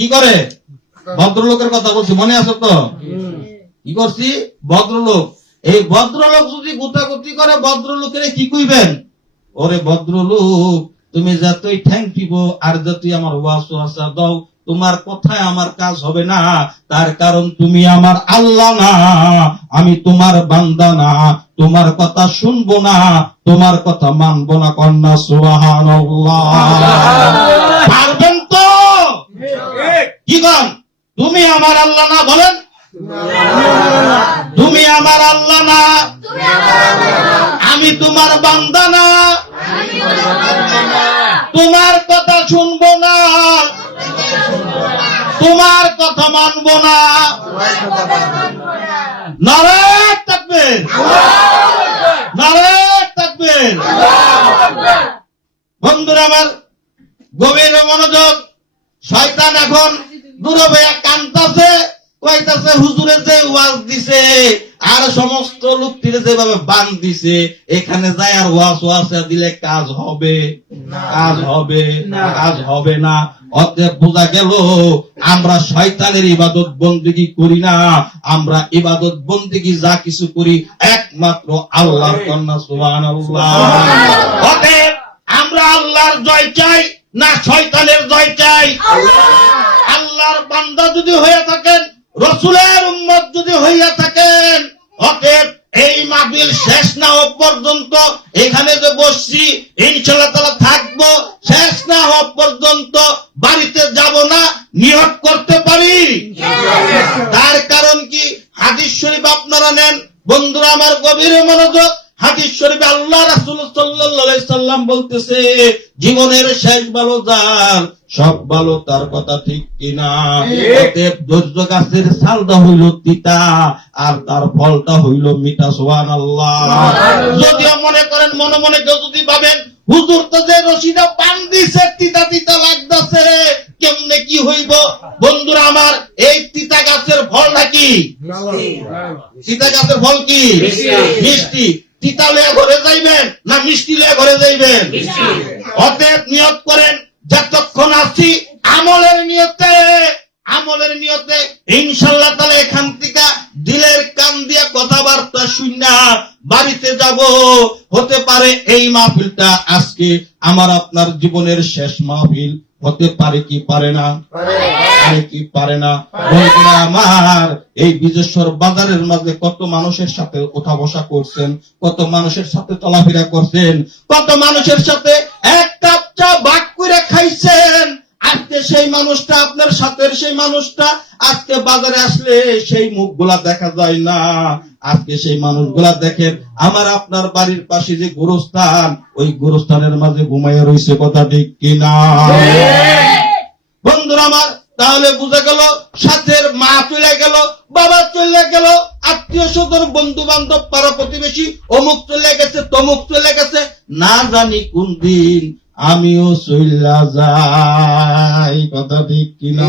কি করে? ভদ্রলোকের কথা বলছি, মনে আছে তো? কি করছি? ভদ্রলোক। এই ভদ্রলোক যদি গুতাগুতি করে, ভদ্রলোকের কি কইবেন? ওরে ভদ্রলোক, তুমি যতই ঠ্যাং দিব আর যতই আমার ওয়াসওয়াসা দাও, তোমার কথায় আমার কাজ হবে না। তার কারণ তুমি আমার আল্লাহ না, আমি তোমার বান্দা না। তোমার কথা শুনবো না, তোমার কথা মানবো না। কন্যা সুবহানাল্লাহ। পারবেন তো? কি কন? তুমি আমার আল্লাহ না, বলেন। তুমি আমার আল্লাহ না, আমি তোমার বান্দা না। তোমার কথা শুনবো না, তোমার কথা মানবো না। নারে তাকবীর, নারে তাকবীর। বন্ধুরা আমার, গভীর মনোযোগ। শয়তান এখন দূরে ভাইয়া কান্তাছে, কইতাছে হুজুরে যে ওয়াজ দিছে আর সমস্ত লোকটির যেভাবে বান দিছে, এখানে যায় আর ওয়াজ দিলে কাজ হবে? কাজ হবে না, কাজ হবে না। অতএব বোঝা গেল আমরা শয়তানের ইবাদত বন্দেগী করি না, আমরা ইবাদত বন্দেগী যা কিছু করি একমাত্র আল্লাহর। কন্যা সুবহানাল্লাহ। অতএব আমরা আল্লাহর জয় চাই না শয়তানের জয় চাই? আল্লাহর বান্দা যদি হয়ে থাকেন, রাসূলের উম্মত যদি হইয়া থাকেন, অতএব এই মাহফিল শেষ না হওয়া পর্যন্ত এখানে যে বসছি ইনশাআল্লাহ তাআলা থাকবো, শেষ না হওয়া পর্যন্ত বাড়িতে যাব না, নিয়ত করতে পারি। তার কারণ কি? হাদিস শরীফ আপনারা নেন। বন্ধুরা আমার, গভীর মনোযোগ। হাদিস শরীফে আল্লাহ রাসূল সাল্লাল্লাহু আলাইহি সাল্লাম বলতেছে, জীবনের শেষ ভালো যার, সব ভালো তার। কথা ঠিক কিনা? অতএব ধৈর্য গাছের ছালটা হইল তিতা আর তার ফলটা হইল মিঠা। সুবহানাল্লাহ। যদিও মনে করেন, মনে মনে কেউ যদি ভাবেন হুজুর তো যে রশিদা পান দিছে তিতা তিতা লাগতেছে, কেমনে কি হইব? বন্ধুরা আমার, এই তিতা গাছের ফল নাকি? তিতা গাছের ফল কি? মিষ্টি। তিতা লয়ে ঘরে যাইবেন না মিষ্টি লয়ে ঘরে যাইবেন? অতএব নিয়ত করেন, যতক্ষণ আছি আমলের নিয়তে, আমলের নিয়তে ইনশাআল্লাহ তাআলা এখান থেকে দিলের কান দিয়ে কথাবার্তা শুনা বাড়িতে যাব। হতে পারে এই মাহফিলটা আজকে আমার আপনার জীবনের শেষ মাহফিল হতে পারে কি পারে না? পারে কি পারে না? বন্ধুরা আমার, এই বিজেশ্বর বাজারের মাঝে কত মানুষের সাথে ওঠা বসা করছেন, কত মানুষের সাথে চলাফেরা করছেন, কত মানুষের সাথে এক কাপ চা ভাগ করে খাইছেন। আজকে সেই মানুষটা, আপনার সাথে সেই মানুষটা আজকে বাজারে আসলে সেই মুখগুলা দেখা যায় না। আজকে সেই মানুষগুলা দেখেন আমার আপনার বাড়ির পাশে যে গোরস্থান, ওই গোরস্থানের মাঝে ঘুমাইয়া রয়েছে। কথা ঠিক কিনা? বন্ধুরা আমার, তাহলে বুঝা গেল সাথের মা চলে গেল, বাবা চলে গেল, আত্মীয় স্বজন বন্ধু বান্ধব পাড়া প্রতিবেশী অমুক চলে গেছে, তমুক চলে গেছে, না জানি কোন দিন আমিও চইলা যাই। কথা ঠিক কিনা?